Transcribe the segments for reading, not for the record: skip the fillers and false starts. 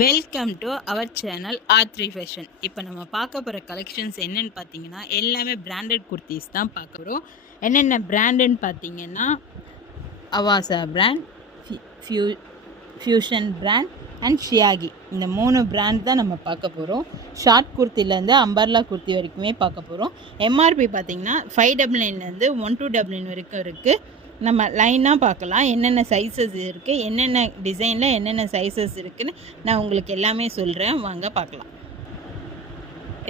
Welcome to our channel R3 fashion. இப்போ நம்ம பார்க்க போகிற கலெக்ஷன்ஸ் என்னென்னு பார்த்தீங்கன்னா எல்லாமே பிராண்டட் குர்த்திஸ் தான் பார்க்க போகிறோம். என்னென்ன பிராண்டுன்னு பார்த்தீங்கன்னா Avaasa brand, fusion brand and Shiyaki. இந்த 3 பிராண்ட் தான் நம்ம பார்க்க போகிறோம். ஷார்ட் குர்த்திலேருந்து அம்பர்லா குர்த்தி வரைக்குமே பார்க்க போகிறோம். எம்ஆர்பி பார்த்தீங்கன்னா 599லேருந்து 1299 வரைக்கும் இருக்குது. நம்ம லைனாக பார்க்கலாம் என்னென்ன சைஸஸ் இருக்குது, என்னென்ன டிசைனில் என்னென்ன சைஸஸ் இருக்குதுன்னு நான் உங்களுக்கு எல்லாமே சொல்கிறேன். வாங்க பார்க்கலாம்.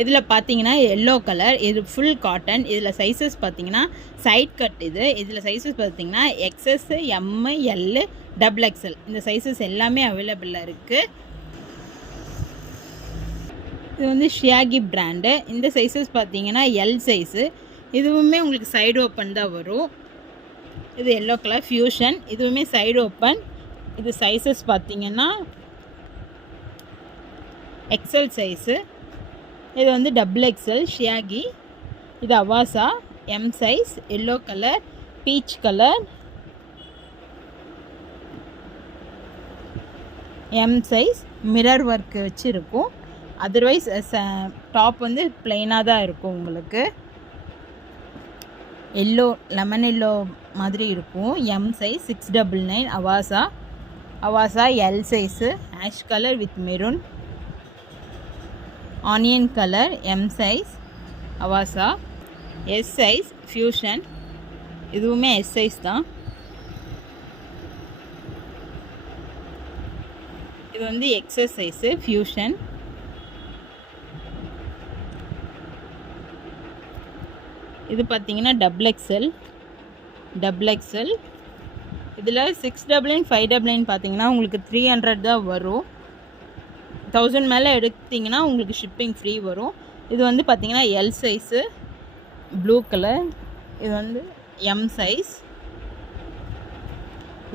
இதில் பார்த்தீங்கன்னா எல்லோ கலர், இது ஃபுல் காட்டன். இதில் சைஸஸ் பார்த்தீங்கன்னா சைட் கட். இதில் சைஸஸ் பார்த்தீங்கன்னா XS, M, L, XXL இந்த சைஸஸ் எல்லாமே அவைலபிளாக இருக்குது. இது வந்து ஷியாகி பிராண்டு. இந்த சைஸஸ் பார்த்தீங்கன்னா L சைஸு. இதுவுமே உங்களுக்கு சைடு ஓப்பன் தான் வரும். இது எல்லோ கலர் ஃபியூஷன், இதுவுமே சைடு ஓப்பன். இது சைஸஸ் பார்த்தீங்கன்னா XL சைஸு. இது வந்து XXL ஷியாகி. இது Avaasa M size, yellow colour, peach colour, M size. Mirror work வச்சு இருக்கும். அதர்வைஸ் டாப் வந்து பிளெயினாக தான் இருக்கும். உங்களுக்கு எல்லோ, லெமன் எல்லோ மாதிரி இருக்கும். M size 699 Avaasa L size, ash colour with maroon, onion colour M size Avaasa. S size fusion, இதுவுமே S சைஸ் தான். இது வந்து XS சைஸு ஃபியூஷன். இது பார்த்தீங்கன்னா XXL. இதில் 699 599 பார்த்தீங்கன்னா உங்களுக்கு 300 தான் வரும். 1000 மேலே எடுத்திங்கன்னா உங்களுக்கு ஷிப்பிங் ஃப்ரீ வரும். இது வந்து பார்த்தீங்கன்னா L சைஸு ப்ளூ கலர். இது வந்து M சைஸ்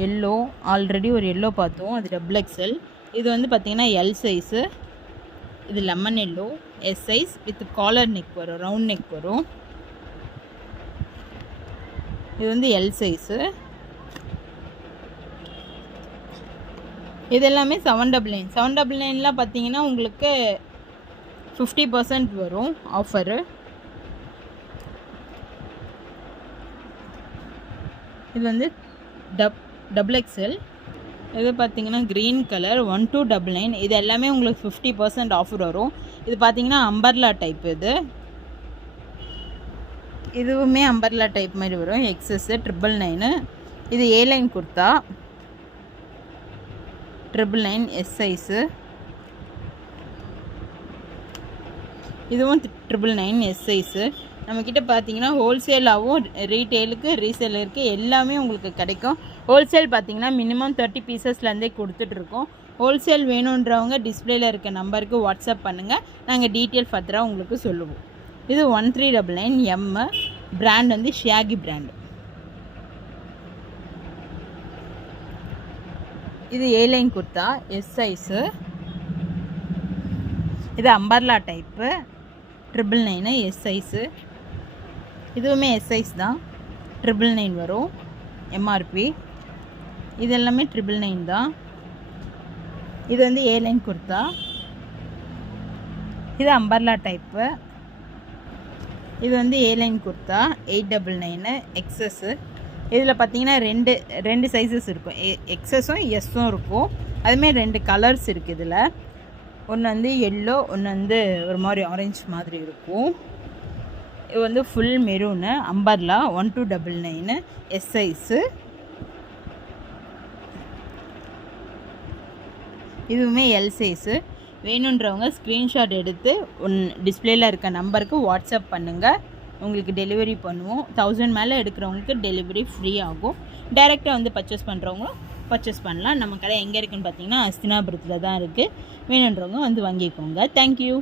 எல்லோ. ஆல்ரெடி ஒரு எல்லோ பார்த்தோம், அது XXL. இது வந்து பார்த்தீங்கன்னா L சைஸு. இது lemon yellow. S size with collar neck வரும், ரவுண்ட் நெக் வரும். இது வந்து L சைஸு. இது எல்லாமே 799. 799லாம் பார்த்தீங்கன்னா உங்களுக்கு 50% வரும் ஆஃபரு. இது வந்து XXL. இது பார்த்தீங்கன்னா க்ரீன் கலர் 1299. இது எல்லாமே உங்களுக்கு 50% ஆஃபர் வரும். இது பார்த்தீங்கன்னா அம்பர்லா டைப். இதுவுமே அம்பர்லா டைப் மாதிரி வரும். XS 999. இது A line kurta 999 S size. இதுவும் 999 S சைஸு. நம்மக்கிட்ட பார்த்தீங்கன்னா ஹோல்சேலாகவும் ரீட்டெயிலுக்கு ரீசேலருக்கு எல்லாமே உங்களுக்கு கிடைக்கும். ஹோல்சேல் பார்த்தீங்கன்னா மினிமம் 30 பீசஸ்லேருந்தே கொடுத்துட்ருக்கோம். ஹோல்சேல் வேணுன்றவங்க டிஸ்பிளேயில் இருக்க நம்பருக்கு வாட்ஸ்அப் பண்ணுங்கள், நாங்கள் டீட்டெயில் ஃபர்தராக உங்களுக்கு சொல்லுவோம். இது 1399 M. பிராண்ட் வந்து ஷியாகி பிராண்டு. இது A line kurta S size. இது அம்பர்லா டைப்பு 999 S சைஸு. இதுவுமே S சைஸ் தான். 999 வரும் எம்ஆர்பி. இது எல்லாமே 999 தான். இது வந்து A லைன் குர்த்தா. இது அம்பர்லா டைப்பு. இது வந்து A லைன் குர்த்தா 899 XS. இதில் பார்த்தீங்கன்னா ரெண்டு சைஸஸ் இருக்கும். XSம் Sம் இருக்கும். அதுமாரி 2 கலர்ஸ் இருக்குது. இதில் ஒன்று வந்து எல்லோ, ஒன்று வந்து ஒரு மாதிரி ஆரஞ்சு மாதிரி இருக்கும். இது வந்து full maroon umbrella 1299 S size. இதுவுமே L சைஸு. வேணுன்றவங்க ஸ்க்ரீன்ஷாட் எடுத்து டிஸ்பிளேயில் இருக்க நம்பருக்கு வாட்ஸ்அப் பண்ணுங்கள், உங்களுக்கு டெலிவரி பண்ணுவோம். 1000 மேலே எடுக்கிறவங்களுக்கு டெலிவரி ஃப்ரீ ஆகும். டைரெக்டாக வந்து பர்ச்சேஸ் பண்ணுறவங்க பர்ச்சேஸ் பண்ணலாம். நம்ம கடை எங்கே இருக்குதுன்னு பார்த்தீங்கன்னா அஸ்தினாபுரத்தில் தான் இருக்குது. வேணுன்றவங்க வந்து வாங்கிக்கோங்க. தேங்க்யூ.